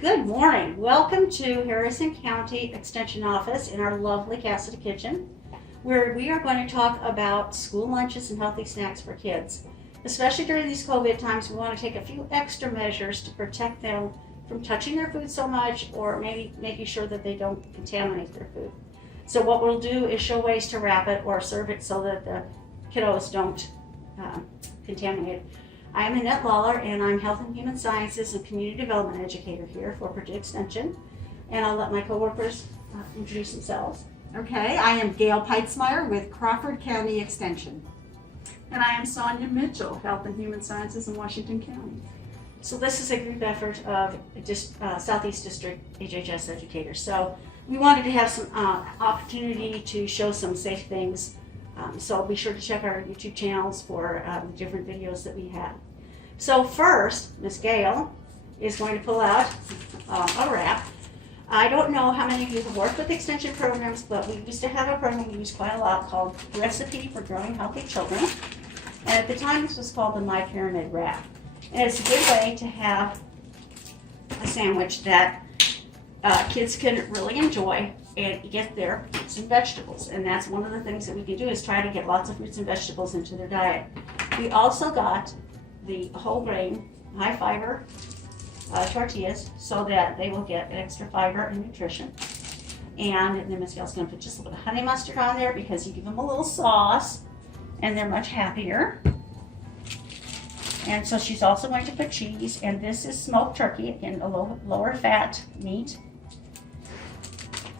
Good morning. Welcome to Harrison County Extension Office in our lovely Cassidy kitchen, where we are going to talk about school lunches and healthy snacks for kids. Especially during these COVID times, we want to take a few extra measures to protect them from touching their food so much, or maybe making sure that they don't contaminate their food. So what we'll do is show ways to wrap it or serve it so that the kiddos don't contaminate it. I'm Annette Lawler, and I'm Health and Human Sciences and Community Development Educator here for Purdue Extension. And I'll let my coworkers introduce themselves. Okay, I am Gail Peitzmeyer with Crawford County Extension. And I am Sonia Mitchell, Health and Human Sciences in Washington County. So this is a group effort of Southeast District HHS educators. So we wanted to have some opportunity to show some safe things. So be sure to check our YouTube channels for the different videos that we have. So first, Miss Gail is going to pull out a wrap. I don't know how many of you have worked with extension programs, but we used to have a program we used quite a lot called Recipe for Growing Healthy Children. And at the time, this was called the My Pyramid Wrap. And it's a good way to have a sandwich that kids can really enjoy and get their fruits and vegetables. And that's one of the things that we can do, is try to get lots of fruits and vegetables into their diet. We also got the whole grain, high fiber tortillas, so that they will get extra fiber and nutrition. And then Miss Gail's going to put just a little bit of honey mustard on there, because you give them a little sauce and they're much happier. And so she's also going to put cheese, and this is smoked turkey, again, a lower fat meat.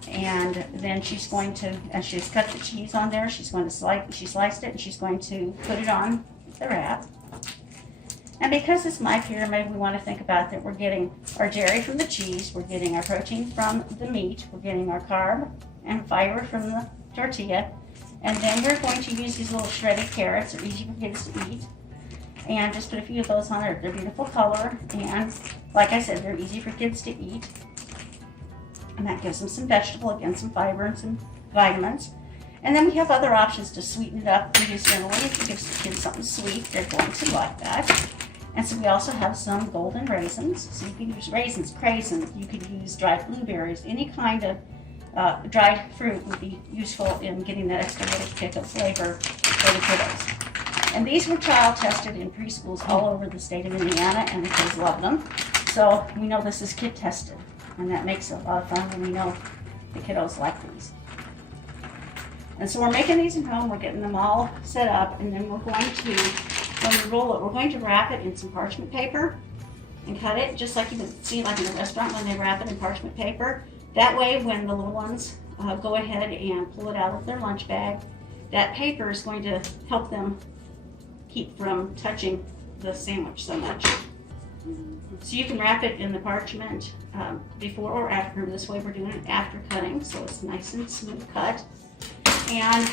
And then she's going to, and she's cut the cheese on there, she sliced it, and she's going to put it on the wrap. And because it's My Pyramid, we want to think about that we're getting our dairy from the cheese, we're getting our protein from the meat, we're getting our carb and fiber from the tortilla, and then we're going to use these little shredded carrots. They're easy for kids to eat. And just put a few of those on there. They're beautiful color, and like I said, they're easy for kids to eat. And that gives them some vegetable, again, some fiber and some vitamins. And then we have other options to sweeten it up. Because generally, if you give the kids something sweet, they're going to like that. And so we also have some golden raisins. So you can use raisins, craisins, you could use dried blueberries, any kind of dried fruit would be useful in getting that extra little kick of flavor for the kiddos. And these were child tested in preschools all over the state of Indiana, and the kids love them. So we know this is kid tested, and that makes it a lot of fun when we know the kiddos like these. And so we're making these at home, we're getting them all set up, and then we're going to, when we roll it, we're going to wrap it in some parchment paper and cut it, just like you would see like in a restaurant when they wrap it in parchment paper. That way, when the little ones go ahead and pull it out of their lunch bag, that paper is going to help them keep from touching the sandwich so much. So you can wrap it in the parchment before or after. This way we're doing it after cutting, so it's nice and smooth cut. And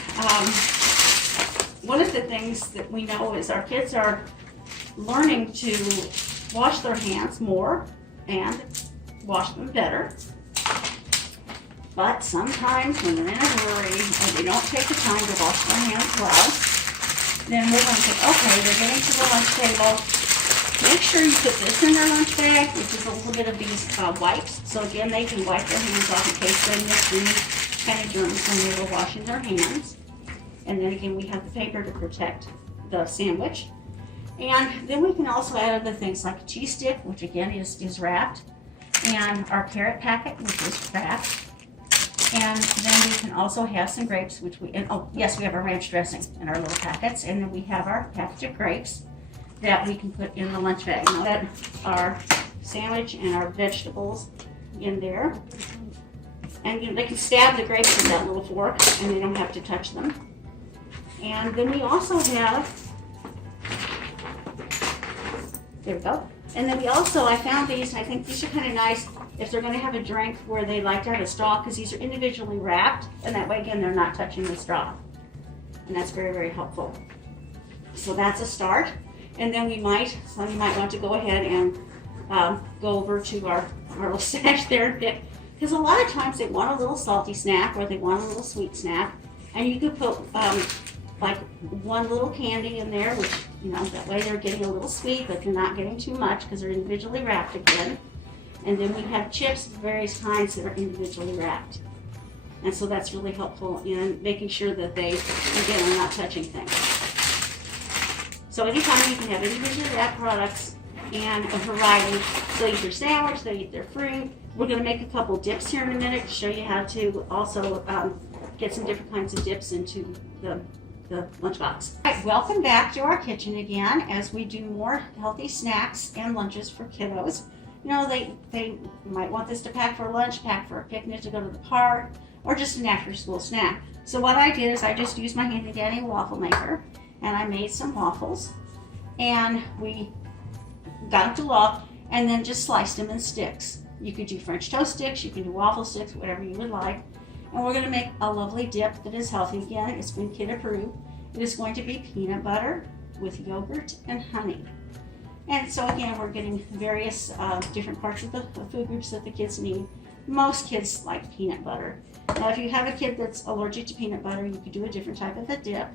one of the things that we know is our kids are learning to wash their hands more and wash them better. But sometimes when they're in a hurry and they don't take the time to wash their hands well, then we're going to say, okay, they're getting to the lunch table. Make sure you put this in their lunch bag, which is a little bit of these wipes. So again, they can wipe their hands off in case they missed any kind of germs when they were washing their hands. And then again, we have the paper to protect the sandwich. And then we can also add other things like a cheese stick, which again is wrapped, and our carrot packet, which is wrapped. And then we can also have some grapes, which we, and oh yes, we have our ranch dressing in our little packets, and then we have our package of grapes that we can put in the lunch bag. Now that our sandwich and our vegetables in there, and you know, they can stab the grapes with that little fork, and they don't have to touch them. And then we also have, there we go. And then we also, I found these, I think these are kind of nice if they're going to have a drink where they like to have a straw, because these are individually wrapped, and that way, again, they're not touching the straw. And that's very, very helpful. So that's a start. And then we might, some of you might want to go ahead and go over to our little stash there and pick, because a lot of times they want a little salty snack or they want a little sweet snack. And you could put like one little candy in there, which, you know, that way they're getting a little sweet, but they're not getting too much because they're individually wrapped again. And then we have chips of various kinds that are individually wrapped. And so that's really helpful in making sure that they, again, are not touching things. So anytime you can have individually wrapped products and a variety. They'll eat their sandwich, they'll eat their fruit. We're going to make a couple dips here in a minute to show you how to also get some different kinds of dips into the lunchbox. All right, welcome back to our kitchen again as we do more healthy snacks and lunches for kiddos. You know, they might want this to pack for lunch, pack for a picnic to go to the park, or just an after-school snack. So what I did is I just used my handy-dandy waffle maker, and I made some waffles, and we got them to log, and then just sliced them in sticks. You could do French toast sticks, you can do waffle sticks, whatever you would like. And we're going to make a lovely dip that is healthy. Again, it's been kid approved. It is going to be peanut butter with yogurt and honey. And so again, we're getting various different parts of the food groups that the kids need. Most kids like peanut butter. Now, if you have a kid that's allergic to peanut butter, you could do a different type of a dip.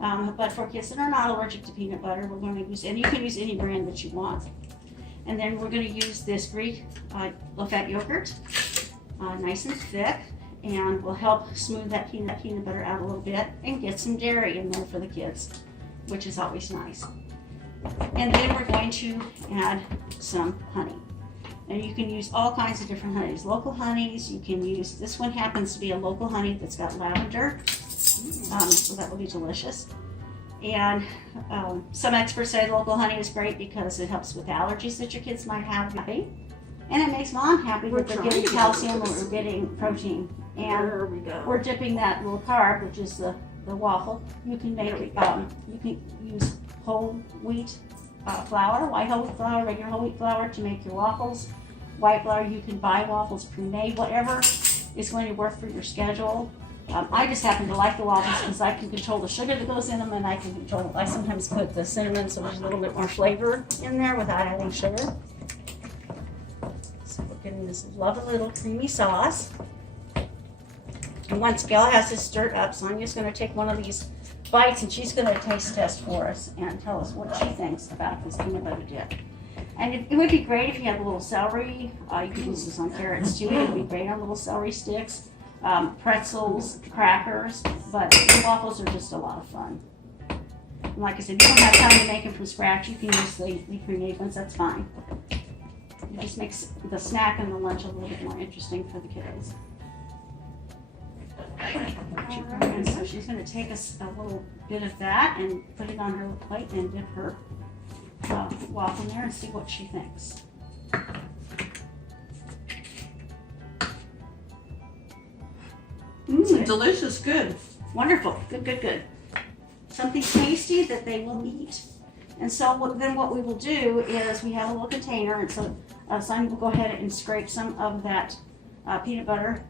But for kids that are not allergic to peanut butter, we're going to use, and you can use any brand that you want. And then we're going to use this Greek low-fat yogurt, nice and thick, and will help smooth that peanut butter out a little bit and get some dairy in there for the kids, which is always nice. And then we're going to add some honey. And you can use all kinds of different honeys. Local honeys, you can use, this one happens to be a local honey that's got lavender, so that will be delicious. And some experts say local honey is great because it helps with allergies that your kids might have. And it makes mom happy that they're getting calcium or we're getting protein. And There we go. we're dipping that little carb, which is the waffle. You can make you can use whole wheat flour, white whole wheat flour, regular whole wheat flour to make your waffles. White flour, you can buy waffles pre-made, whatever is going to work for your schedule. I just happen to like the waffles because I can control the sugar that goes in them, and I can control. I sometimes put the cinnamon so there's a little bit more flavor in there without adding sugar. So we're getting this lovely little creamy sauce. And once Gail has this stirred up, Sonia's going to take one of these bites and she's going to taste test for us and tell us what she thinks about this peanut butter dip. And it would be great if you had a little celery. You could use this on carrots too. It would be great on little celery sticks, pretzels, crackers. But the waffles are just a lot of fun. And like I said, if you don't have time to make them from scratch, you can use the pre-made ones. That's fine. It just makes the snack and the lunch a little bit more interesting for the kiddos. And so she's going to take us a little bit of that and put it on her plate and dip her waffle in there and see what she thinks. Delicious, good. Wonderful. Good, good, good. Something tasty that they will eat. And so then what we will do is we have a little container, and so Sonia will go ahead and scrape some of that peanut butter,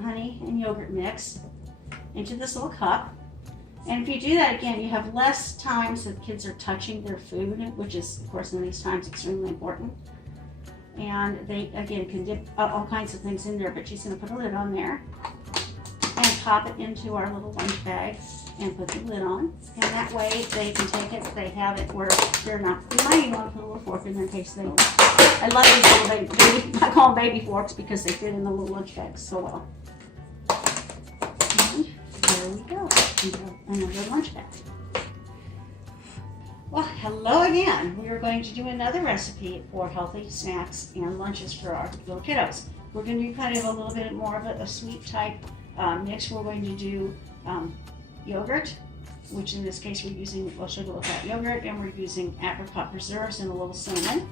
honey, and yogurt mix into this little cup. And if you do that, again, you have less times that kids are touching their food, which is, of course, in these times extremely important. And they, again, can dip all kinds of things in there, but she's going to put a lid on there and pop it into our little lunch bag and put the lid on. And that way they can take it, they have it where they're not, you might even want to put a little fork in there in case they, I love these little baby, I call them baby forks because they fit in the little lunch bags so well. And there we go, another lunch bag. Well, hello again. We are going to do another recipe for healthy snacks and lunches for our little kiddos. We're going to do kind of a little bit more of a sweet type mix. We're going to do yogurt, which in this case we're using sugar low-fat yogurt, and we're using apricot preserves and a little cinnamon.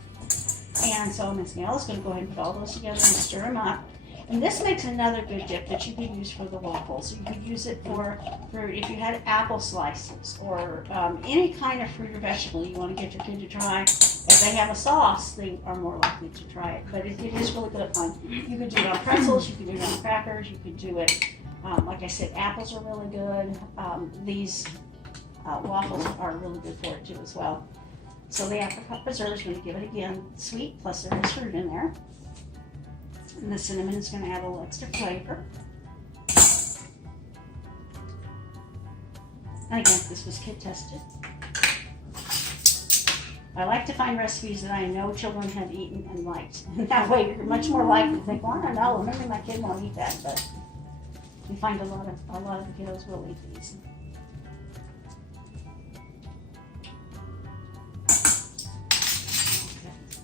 And so Miss Gail is going to go ahead and put all those together and stir them up. And this makes another good dip that you can use for the waffles. You could use it for if you had apple slices or any kind of fruit or vegetable you want to get your kid to try. If they have a sauce, they are more likely to try it. But it is really good fun. You could do it on pretzels, you could do it on crackers, you could do it, like I said, apples are really good. These waffles are really good for it too as well. So the apricot preserve is going to give it again sweet, plus there is fruit in there. And the cinnamon is going to add a little extra flavor. And again, this was kid tested. I like to find recipes that I know children have eaten and liked. And that way you're much more likely to think, well, I don't know, maybe my kid won't eat that, but we find a lot of the kiddos will eat these.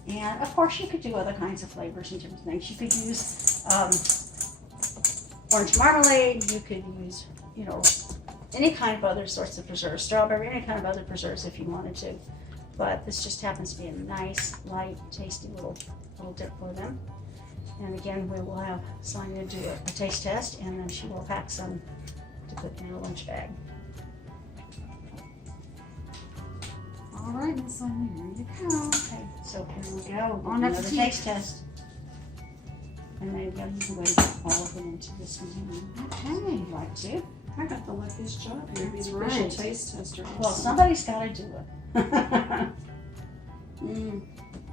And of course you could do other kinds of flavors and different things. You could use orange marmalade, you could use, you know, any kind of other sorts of preserves, strawberry, any kind of other preserves if you wanted to. But this just happens to be a nice, light, tasty little dip for them. And again, we will have Sonia do a taste test, and then she will pack some to put in a lunch bag. All right, Miss Sonia, here you go. Okay, so here we go. On up Another to taste test. And then again, you can go to all of them into this container Okay. if you'd like to. I got the luckiest job here, be the That's official right. taste tester. Well, somebody's got to do it.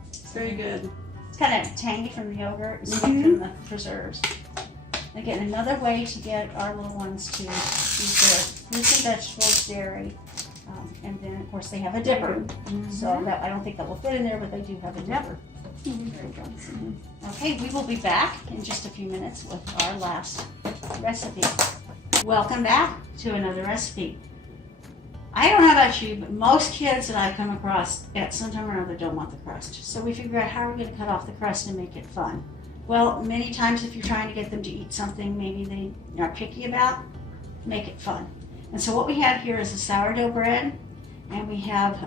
It's very good. It's kind of tangy from the yogurt, sweet from the preserves. Again, another way to get our little ones to eat their fruits and vegetables, dairy, and then of course they have a dipper. So that I don't think that will fit in there, but they do have a dipper. There you go. Okay, we will be back in just a few minutes with our last recipe. Welcome back to another recipe. I don't know about you, but most kids that I come across at some time or another don't want the crust. So we figure out how are we going to cut off the crust and make it fun. Well, many times if you're trying to get them to eat something maybe they are picky about, make it fun. And so what we have here is a sourdough bread, and we have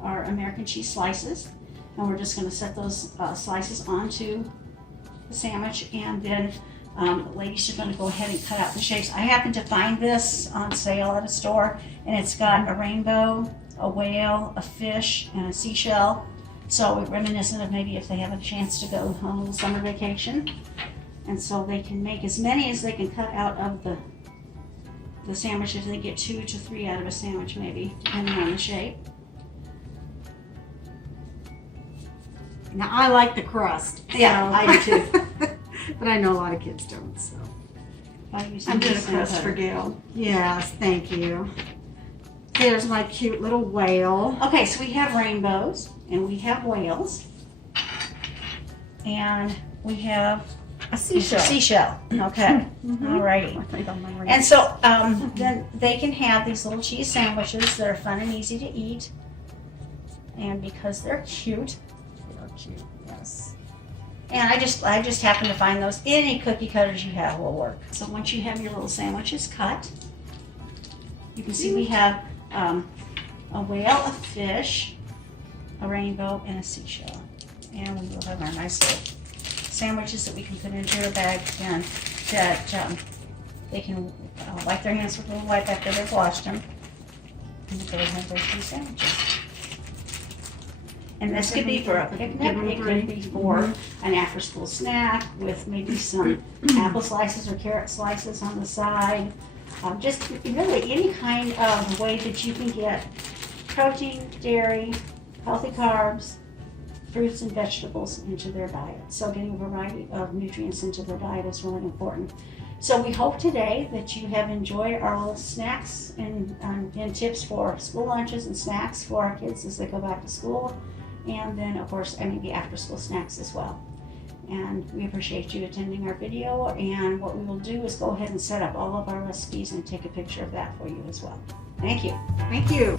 our American cheese slices. And we're just going to set those slices onto the sandwich, and then ladies are going to go ahead and cut out the shapes. I happened to find this on sale at a store, and it's got a rainbow, a whale, a fish, and a seashell. So reminiscent of maybe if they have a chance to go on a little summer vacation. And so they can make as many as they can cut out of the sandwich. If they get 2 to 3 out of a sandwich maybe, depending on the shape. Now, I like the crust. Yeah, so- I do too. But I know a lot of kids don't, so. I'm doing a crust for Gail. Yes, thank you. There's my cute little whale. Okay, so we have rainbows, and we have whales, and we have A seashell. seashell. Okay, alrighty. I think on my ring. And so then they can have these little cheese sandwiches that are fun and easy to eat, and because they're cute, Cute, yes. and I just happen to find those. Any cookie cutters you have will work. So once you have your little sandwiches cut, you can see we have a whale, a fish, a rainbow, and a seashell. And we will have our nice little sandwiches that we can put into a bag, and that they can wipe their hands with a little wipe after they've washed them. And they have those 2 sandwiches. And this could be for a picnic, it could be for an after-school snack with maybe some apple slices or carrot slices on the side. Just really any kind of way that you can get protein, dairy, healthy carbs, fruits and vegetables into their diet. So getting a variety of nutrients into their diet is really important. So we hope today that you have enjoyed our little snacks and tips for school lunches and snacks for our kids as they go back to school. And then, of course, maybe after-school snacks as well. And we appreciate you attending our video. And what we will do is go ahead and set up all of our recipes and take a picture of that for you as well. Thank you. Thank you.